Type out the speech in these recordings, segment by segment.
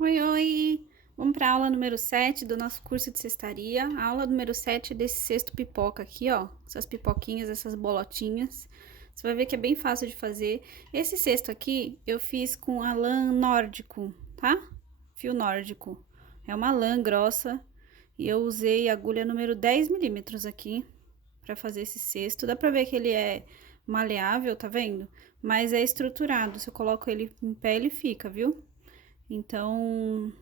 Oi, oi! Vamos para a aula número 7 do nosso curso de cestaria. A aula número 7 é desse cesto pipoca aqui, ó. Essas pipoquinhas, essas bolotinhas. Você vai ver que é bem fácil de fazer. Esse cesto aqui eu fiz com a lã nórdico, tá? Fio nórdico. É uma lã grossa e eu usei a agulha número 10 milímetros aqui para fazer esse cesto. Dá para ver que ele é maleável, tá vendo? Mas é estruturado. Se eu coloco ele em pé, ele fica, viu? Então,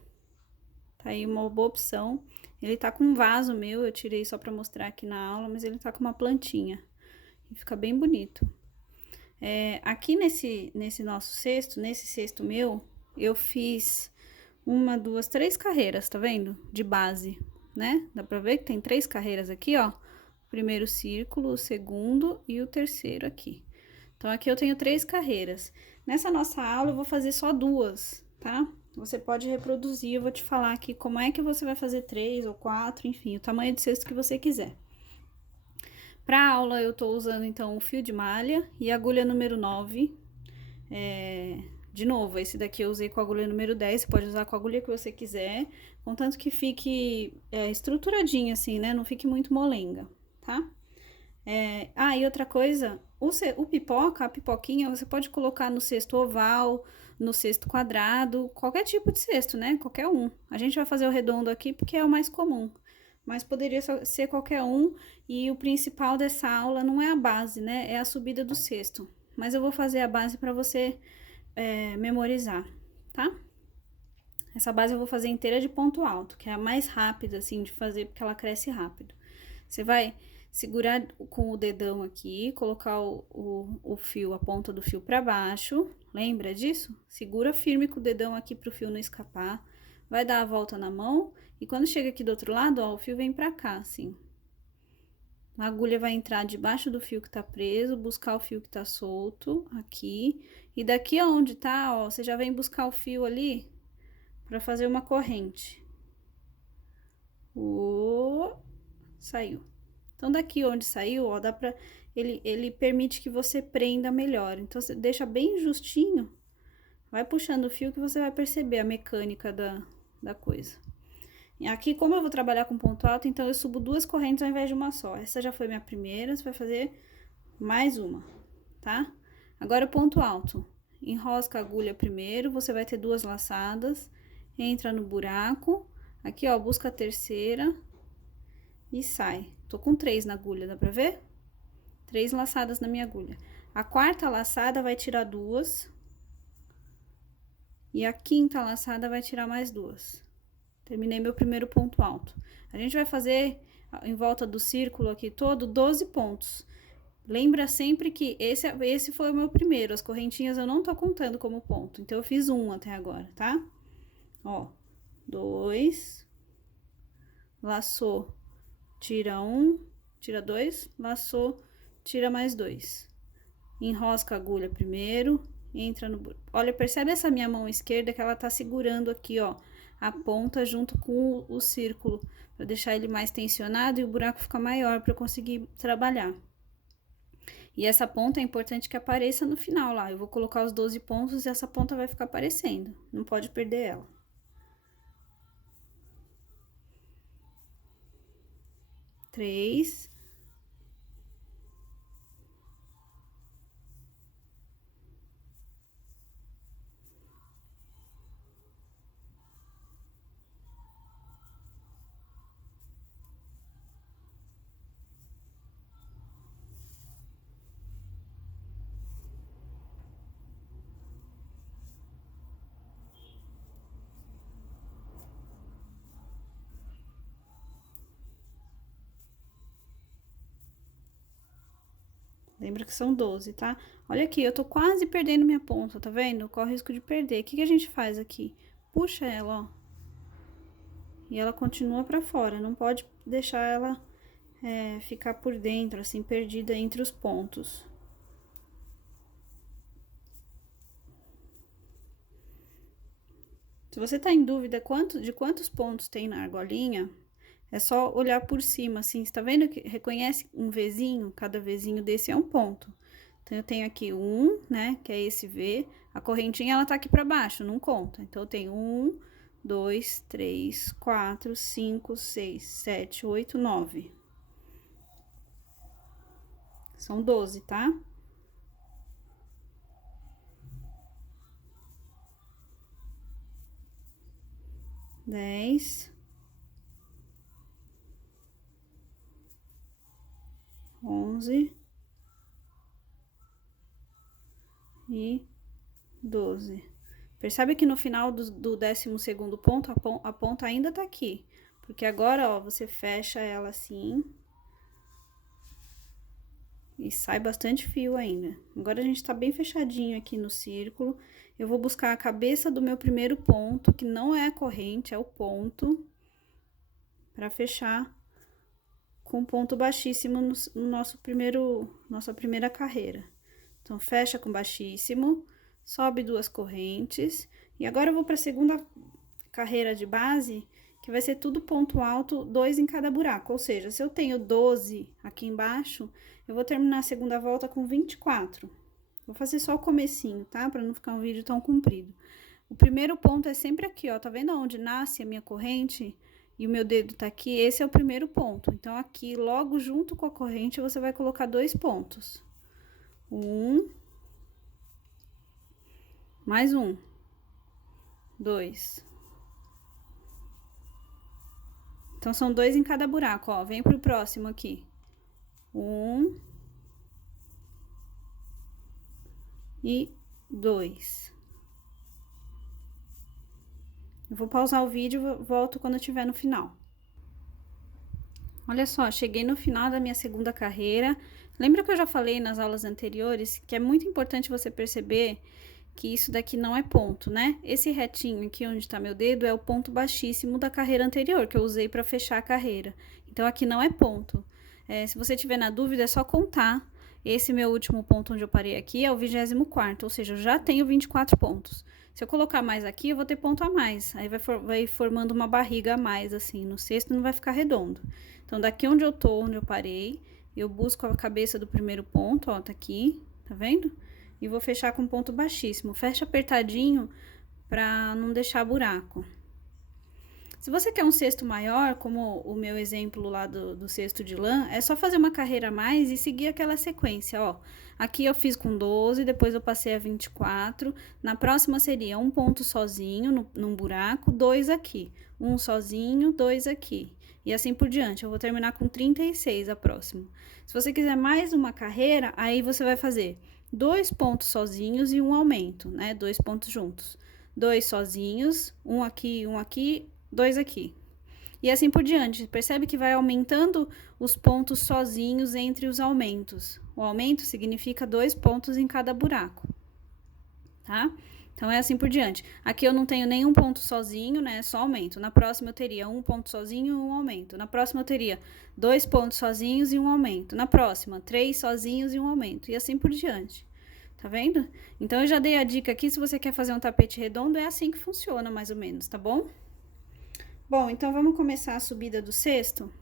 tá aí uma boa opção. Ele tá com um vaso meu, eu tirei só pra mostrar aqui na aula, mas ele tá com uma plantinha. E fica bem bonito. Aqui nesse nosso cesto, nesse cesto meu, eu fiz uma, duas, três carreiras, tá vendo? De base, né? Dá pra ver que tem três carreiras aqui, ó. O primeiro círculo, o segundo e o terceiro aqui. Então, aqui eu tenho três carreiras. Nessa nossa aula, eu vou fazer só duas, tá? Você pode reproduzir, eu vou te falar aqui como é que você vai fazer três ou quatro, enfim, o tamanho de cesto que você quiser. Para aula, eu tô usando então o fio de malha e a agulha número 9. De novo, esse daqui eu usei com a agulha número 10, você pode usar com a agulha que você quiser, contanto que fique estruturadinho assim, né? Não fique muito molenga, tá? E outra coisa, o pipoca, a pipoquinha, você pode colocar no cesto oval, no cesto quadrado, qualquer tipo de cesto, né? Qualquer um. A gente vai fazer o redondo aqui porque é o mais comum, mas poderia ser qualquer um. E o principal dessa aula não é a base, né? É a subida do cesto. Mas eu vou fazer a base para você memorizar, tá? Essa base eu vou fazer inteira de ponto alto, que é a mais rápida, assim, de fazer, porque ela cresce rápido. Você vai segurar com o dedão aqui, colocar o fio, a ponta do fio para baixo. Lembra disso? Segura firme com o dedão aqui pro fio não escapar. Vai dar a volta na mão e quando chega aqui do outro lado, ó, o fio vem pra cá, assim. A agulha vai entrar debaixo do fio que tá preso, buscar o fio que tá solto aqui. E daqui onde tá, ó, você já vem buscar o fio ali para fazer uma corrente. Saiu. Então, daqui onde saiu, ó, dá pra. Ele permite que você prenda melhor. Então, você deixa bem justinho. Vai puxando o fio que você vai perceber a mecânica da coisa. E aqui, como eu vou trabalhar com ponto alto, então eu subo duas correntes ao invés de uma só. Essa já foi minha primeira, você vai fazer mais uma, tá? Agora o ponto alto. Enrosca a agulha primeiro, você vai ter duas laçadas. Entra no buraco. Aqui, ó, busca a terceira e sai. Tô com três na agulha, dá pra ver? Três laçadas na minha agulha. A quarta laçada vai tirar duas. E a quinta laçada vai tirar mais duas. Terminei meu primeiro ponto alto. A gente vai fazer em volta do círculo aqui todo 12 pontos. Lembra sempre que esse foi o meu primeiro. As correntinhas eu não tô contando como ponto. Então, eu fiz um até agora, tá? Ó, dois, laçou, tira um, tira dois, laçou, tira mais dois. Enrosca a agulha primeiro, entra no. Olha, percebe essa minha mão esquerda que ela tá segurando aqui, ó, a ponta junto com o círculo, para deixar ele mais tensionado e o buraco ficar maior para eu conseguir trabalhar. E essa ponta é importante que apareça no final lá. Eu vou colocar os 12 pontos e essa ponta vai ficar aparecendo. Não pode perder ela. 3. Lembra que são 12, tá? Olha aqui, eu tô quase perdendo minha ponta, tá vendo? Corre o risco de perder. O que a gente faz aqui? Puxa ela, ó. E ela continua pra fora. Não pode deixar ela ficar por dentro, assim, perdida entre os pontos. Se você tá em dúvida de quantos pontos tem na argolinha, é só olhar por cima, assim, você tá vendo que reconhece um Vzinho? Cada Vzinho desse é um ponto. Então, eu tenho aqui um, né, que é esse V. A correntinha, ela tá aqui pra baixo, não conta. Então, eu tenho um, 2, 3, 4, 5, 6, 7, 8, 9. São 12, tá? Dez, 11 e 12. Percebe que no final do 12º ponto, a ponta ainda tá aqui. Porque agora, ó, você fecha ela assim. E sai bastante fio ainda. Agora a gente tá bem fechadinho aqui no círculo. Eu vou buscar a cabeça do meu primeiro ponto, que não é a corrente, é o ponto. Pra fechar com ponto baixíssimo no nossa primeira carreira. Então, fecha com baixíssimo, sobe 2 correntes. E agora eu vou pra segunda carreira de base, que vai ser tudo ponto alto, 2 em cada buraco. Ou seja, se eu tenho 12 aqui embaixo, eu vou terminar a segunda volta com 24. Vou fazer só o comecinho, tá? Pra não ficar um vídeo tão comprido. O primeiro ponto é sempre aqui, ó. Tá vendo onde nasce a minha corrente? E o meu dedo tá aqui, esse é o primeiro ponto. Então, aqui, logo junto com a corrente, você vai colocar 2 pontos. Mais um. 2. Então, são 2 em cada buraco, ó. Vem pro próximo aqui. 1 e 2. Eu vou pausar o vídeo e volto quando eu estiver no final. Olha só, cheguei no final da minha segunda carreira. Lembra que eu já falei nas aulas anteriores que é muito importante você perceber que isso daqui não é ponto, né? Esse retinho aqui onde tá meu dedo é o ponto baixíssimo da carreira anterior, que eu usei para fechar a carreira. Então, aqui não é ponto. Se você tiver na dúvida, é só contar. Esse meu último ponto onde eu parei aqui é o 24º, ou seja, eu já tenho 24 pontos. Se eu colocar mais aqui, eu vou ter ponto a mais. Aí vai formando uma barriga a mais, assim, no cesto não vai ficar redondo. Então, daqui onde eu tô, onde eu parei, eu busco a cabeça do primeiro ponto, ó, tá aqui, tá vendo? E vou fechar com ponto baixíssimo. Fecha apertadinho pra não deixar buraco. Se você quer um cesto maior, como o meu exemplo lá do cesto de lã, é só fazer uma carreira a mais e seguir aquela sequência, ó. Aqui eu fiz com 12, depois eu passei a 24. Na próxima seria um ponto sozinho num buraco, 2 aqui. Um sozinho, 2 aqui. E assim por diante. Eu vou terminar com 36 a próxima. Se você quiser mais uma carreira, aí você vai fazer 2 pontos sozinhos e um aumento, né? 2 pontos juntos. 2 sozinhos, um aqui, 2 aqui. E assim por diante. Percebe que vai aumentando os pontos sozinhos entre os aumentos. O aumento significa 2 pontos em cada buraco, tá? Então, é assim por diante. Aqui eu não tenho nenhum ponto sozinho, né? Só aumento. Na próxima eu teria um ponto sozinho e um aumento. Na próxima eu teria 2 pontos sozinhos e um aumento. Na próxima, 3 sozinhos e um aumento. E assim por diante. Tá vendo? Então, eu já dei a dica aqui. Se você quer fazer um tapete redondo, é assim que funciona, mais ou menos, tá bom? Bom, então vamos começar a subida do cesto.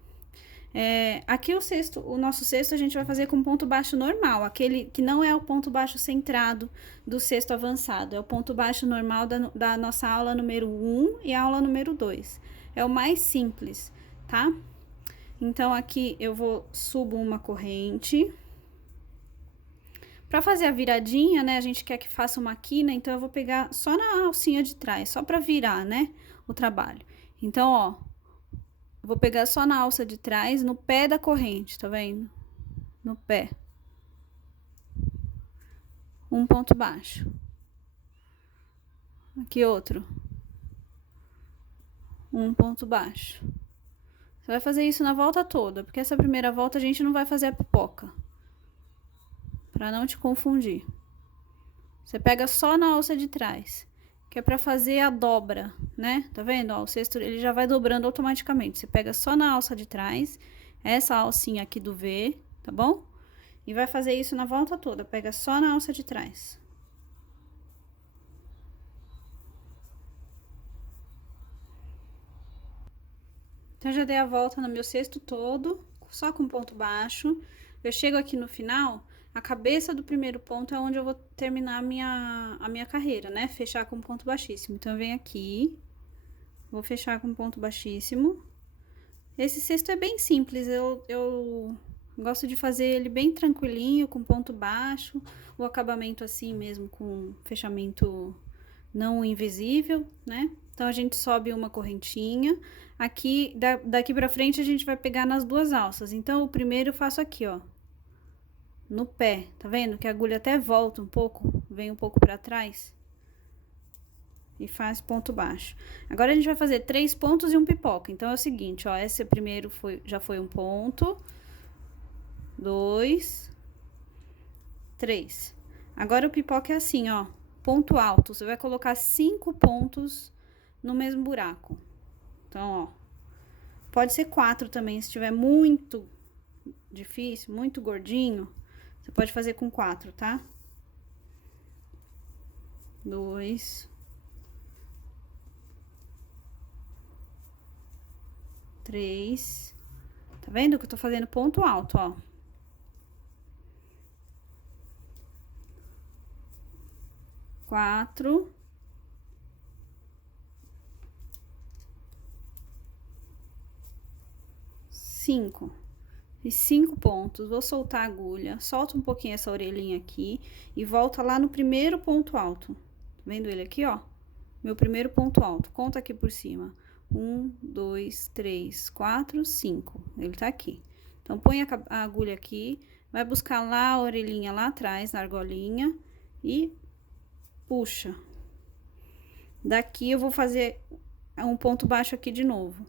Aqui o nosso cesto a gente vai fazer com ponto baixo normal, aquele que não é o ponto baixo centrado do cesto avançado, é o ponto baixo normal da nossa aula número 1 e aula número 2. É o mais simples, tá? Então, aqui eu subo uma corrente. Pra fazer a viradinha, né, a gente quer que faça uma quina, então eu vou pegar só na alcinha de trás, só pra virar, né, o trabalho. Então, ó, vou pegar só na alça de trás, no pé da corrente, tá vendo? No pé. Um ponto baixo. Aqui outro. Um ponto baixo. Você vai fazer isso na volta toda, porque essa primeira volta a gente não vai fazer a pipoca. Pra não te confundir. Você pega só na alça de trás, que é pra fazer a dobra, né? Tá vendo? Ó, o cesto ele já vai dobrando automaticamente. Você pega só na alça de trás, essa alcinha aqui do V, tá bom? E vai fazer isso na volta toda. Pega só na alça de trás. Então, já dei a volta no meu cesto todo, só com ponto baixo. Eu chego aqui no final, a cabeça do primeiro ponto é onde eu vou terminar a minha carreira, né? Fechar com ponto baixíssimo. Então, eu venho aqui, Vou fechar com ponto baixíssimo. Esse cesto é bem simples, eu gosto de fazer ele bem tranquilinho, com ponto baixo, o acabamento assim mesmo, com fechamento não invisível, né? Então, a gente sobe uma correntinha. Aqui, daqui pra frente, a gente vai pegar nas duas alças. Então, o primeiro eu faço aqui, ó. No pé, tá vendo? Que a agulha até volta um pouco, vem um pouco pra trás. E faz ponto baixo. Agora, a gente vai fazer 3 pontos e um pipoca. Então, é o seguinte, ó. Esse primeiro já foi um ponto. 2. 3. Agora, o pipoca é assim, ó. Ponto alto. Você vai colocar 5 pontos no mesmo buraco. Então, ó. Pode ser 4 também, se tiver muito difícil, muito gordinho. Você pode fazer com 4, tá? 2. 3. Tá vendo que eu tô fazendo ponto alto, ó. 4. 5. E 5 pontos. Vou soltar a agulha, solta um pouquinho essa orelhinha aqui e volta lá no primeiro ponto alto. Tá vendo ele aqui, ó? Meu primeiro ponto alto. Conta aqui por cima. 1, 2, 3, 4, 5. Ele tá aqui. Então, põe a agulha aqui, vai buscar lá a orelhinha lá atrás, na argolinha, e puxa. Daqui eu vou fazer um ponto baixo aqui de novo.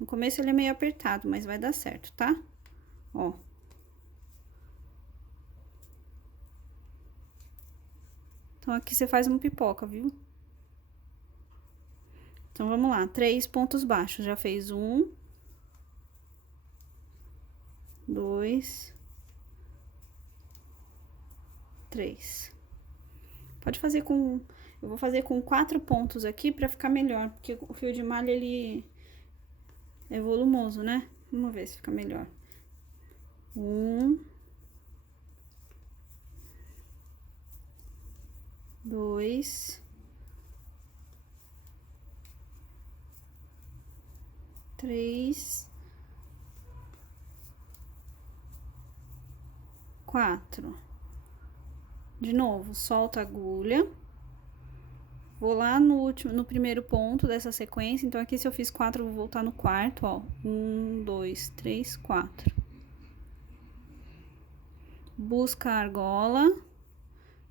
No começo ele é meio apertado, mas vai dar certo, tá? Ó. Então, aqui você faz uma pipoca, viu? Então, vamos lá. 3 pontos baixos. Já fez 1, 2, 3. Pode fazer com... Eu vou fazer com 4 pontos aqui pra ficar melhor, porque o fio de malha, ele é volumoso, né? Vamos ver se fica melhor. 1, 2, 3, 4. De novo, solta a agulha. Vou lá no primeiro ponto dessa sequência. Então, aqui se eu fiz 4, eu vou voltar no quarto, ó. 1, 2, 3, 4. Busca a argola,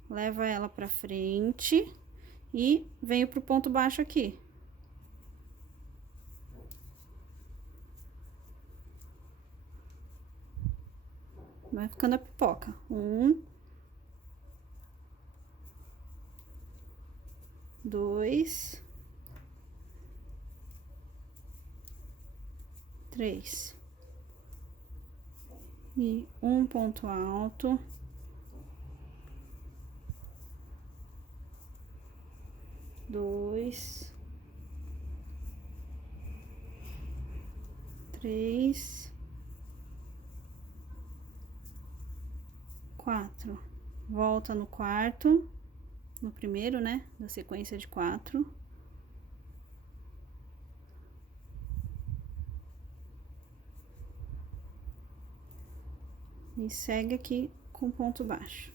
leva ela pra frente e venho pro ponto baixo aqui. Vai ficando a pipoca. 1, 2, 3. E um ponto alto. 2, 3, 4. Volta no quarto, no primeiro, né, da sequência de 4. E segue aqui com ponto baixo.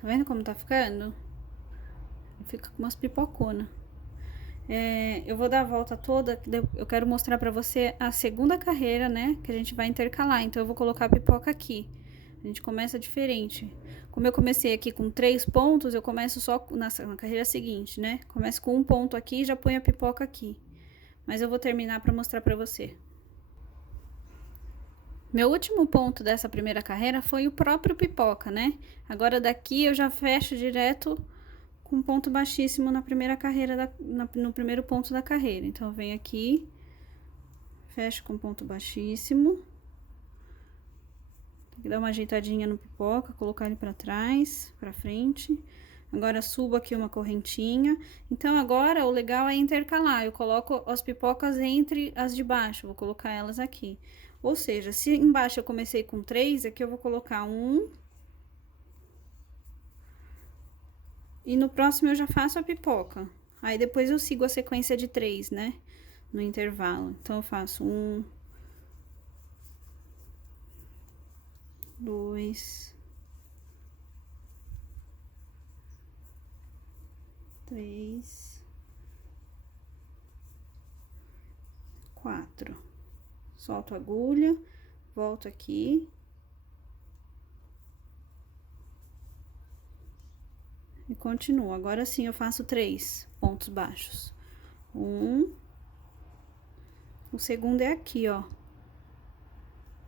Tá vendo como tá ficando? Fica com umas pipoconas. Eu vou dar a volta toda, eu quero mostrar pra você a segunda carreira, né, que a gente vai intercalar. Então, eu vou colocar a pipoca aqui. A gente começa diferente. Como eu comecei aqui com 3 pontos, eu começo só na carreira seguinte, né? Começo com um ponto aqui e já ponho a pipoca aqui. Mas eu vou terminar pra mostrar pra você. Meu último ponto dessa primeira carreira foi o próprio pipoca, né? Agora daqui eu já fecho direto com ponto baixíssimo na primeira carreira, no primeiro ponto da carreira. Então, eu venho aqui, fecho com ponto baixíssimo. Tem que dar uma ajeitadinha no pipoca, colocar ele pra trás, pra frente. Agora, subo aqui uma correntinha. Então, agora, o legal é intercalar. Eu coloco as pipocas entre as de baixo. Vou colocar elas aqui. Ou seja, se embaixo eu comecei com 3, aqui eu vou colocar 1. E no próximo eu já faço a pipoca. Aí, depois eu sigo a sequência de 3, né? No intervalo. Então, eu faço 1, 2, 3, 4. Solto a agulha, volto aqui. E continuo. Agora sim eu faço 3 pontos baixos. 1. O segundo é aqui, ó.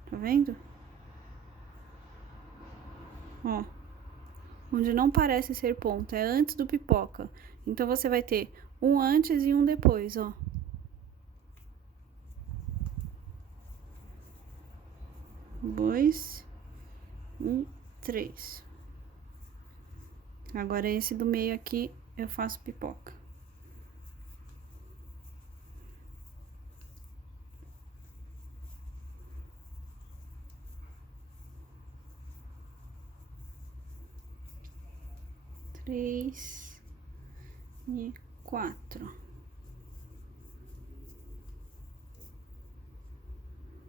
Tá vendo? Ó. Onde não parece ser ponto, é antes do pipoca. Então, você vai ter um antes e um depois, ó. Dois e 3. Agora, esse do meio aqui, eu faço pipoca. Três e 4.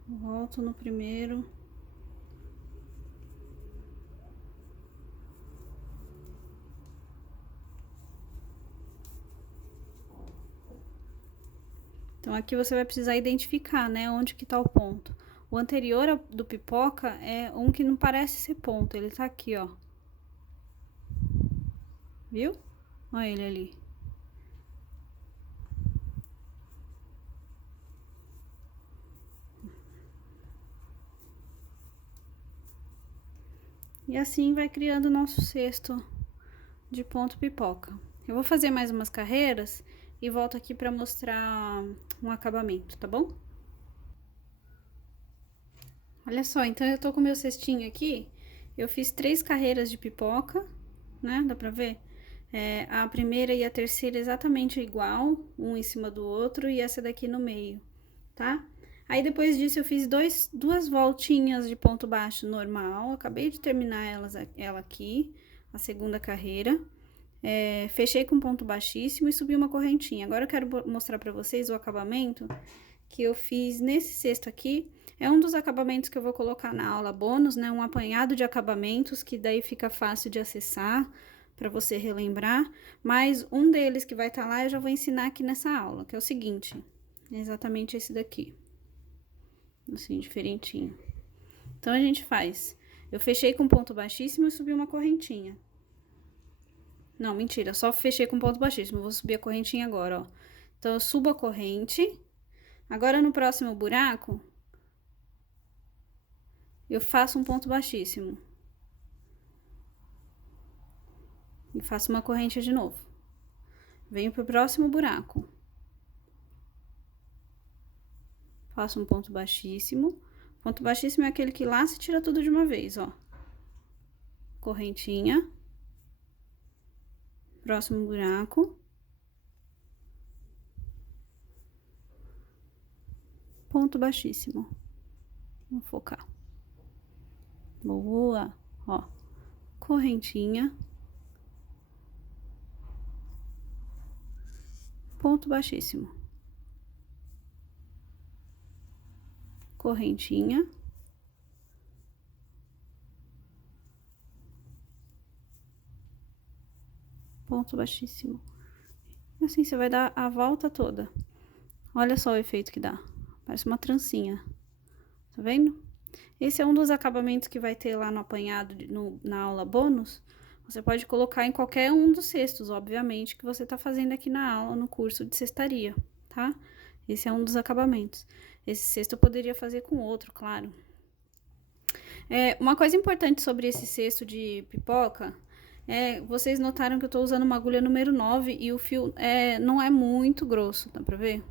Volto no primeiro. Então, aqui você vai precisar identificar, né, onde que tá o ponto. O anterior do pipoca é um que não parece ser ponto, ele tá aqui, ó. Viu? Olha ele ali. E assim vai criando o nosso cesto de ponto pipoca. Eu vou fazer mais umas carreiras e volto aqui pra mostrar um acabamento, tá bom? Olha só, então eu tô com o meu cestinho aqui, eu fiz 3 carreiras de pipoca, né? Dá pra ver? A primeira e a terceira exatamente igual, um em cima do outro, e essa daqui no meio, tá? Aí, depois disso, eu fiz duas voltinhas de ponto baixo normal, acabei de terminar ela aqui, a segunda carreira. Fechei com ponto baixíssimo e subi uma correntinha. Agora, eu quero mostrar pra vocês o acabamento que eu fiz nesse cesto aqui. É um dos acabamentos que eu vou colocar na aula bônus, né? Um apanhado de acabamentos, que daí fica fácil de acessar, para você relembrar. Mas um deles que vai estar lá, eu já vou ensinar aqui nessa aula, que é o seguinte. É exatamente esse daqui. Assim, diferentinho. Então, a gente faz. Eu fechei com ponto baixíssimo e subi uma correntinha. Não, mentira, só fechei com ponto baixíssimo. Eu vou subir a correntinha agora, ó. Então, eu subo a corrente. Agora, no próximo buraco, eu faço um ponto baixíssimo. E faço uma corrente de novo. Venho pro próximo buraco. Faço um ponto baixíssimo. Ponto baixíssimo é aquele que lá se tira tudo de uma vez, ó. Correntinha. Próximo buraco. Ponto baixíssimo. Vou focar. Boa, ó. Correntinha. Ponto baixíssimo. Correntinha. Ponto baixíssimo. Assim, você vai dar a volta toda. Olha só o efeito que dá. Parece uma trancinha. Tá vendo? Esse é um dos acabamentos que vai ter lá no apanhado, na aula bônus. Você pode colocar em qualquer um dos cestos, obviamente, que você tá fazendo aqui na aula, no curso de cestaria, tá? Esse é um dos acabamentos. Esse cesto eu poderia fazer com outro, claro. Uma coisa importante sobre esse cesto de pipoca... vocês notaram que eu tô usando uma agulha número 9 e o fio não é muito grosso, dá pra ver?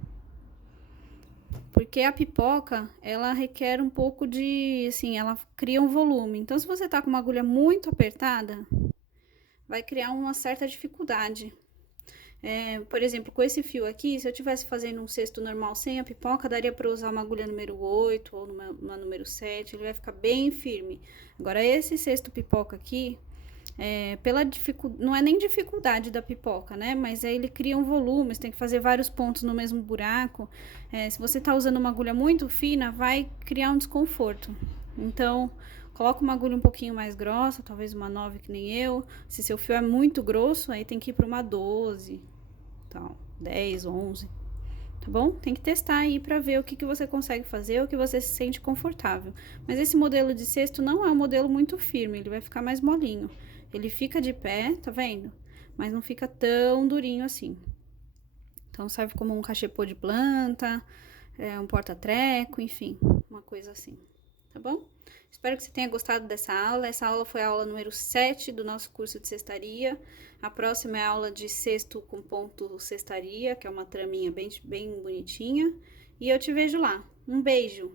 Porque a pipoca, ela requer um pouco de, assim, ela cria um volume. Então, se você tá com uma agulha muito apertada, vai criar uma certa dificuldade. Por exemplo, com esse fio aqui, se eu tivesse fazendo um cesto normal sem a pipoca, daria para usar uma agulha número 8 ou uma número 7, ele vai ficar bem firme. Agora, esse cesto pipoca aqui, não é nem dificuldade da pipoca, né? Mas aí ele cria um volume, você tem que fazer vários pontos no mesmo buraco. Se você tá usando uma agulha muito fina, vai criar um desconforto. Então, coloca uma agulha um pouquinho mais grossa, talvez uma 9 que nem eu. Se seu fio é muito grosso, aí tem que ir para uma 12, tal, 10, 11. Tá bom? Tem que testar aí pra ver o que você consegue fazer, o que você se sente confortável. Mas esse modelo de cesto não é um modelo muito firme, ele vai ficar mais molinho. Ele fica de pé, tá vendo? Mas não fica tão durinho assim. Então serve como um cachepô de planta, um porta-treco, enfim, uma coisa assim. Tá bom? Espero que você tenha gostado dessa aula. Essa aula foi a aula número 7 do nosso curso de cestaria. A próxima é a aula de cesto com ponto cestaria, que é uma traminha bem bonitinha. E eu te vejo lá. Um beijo!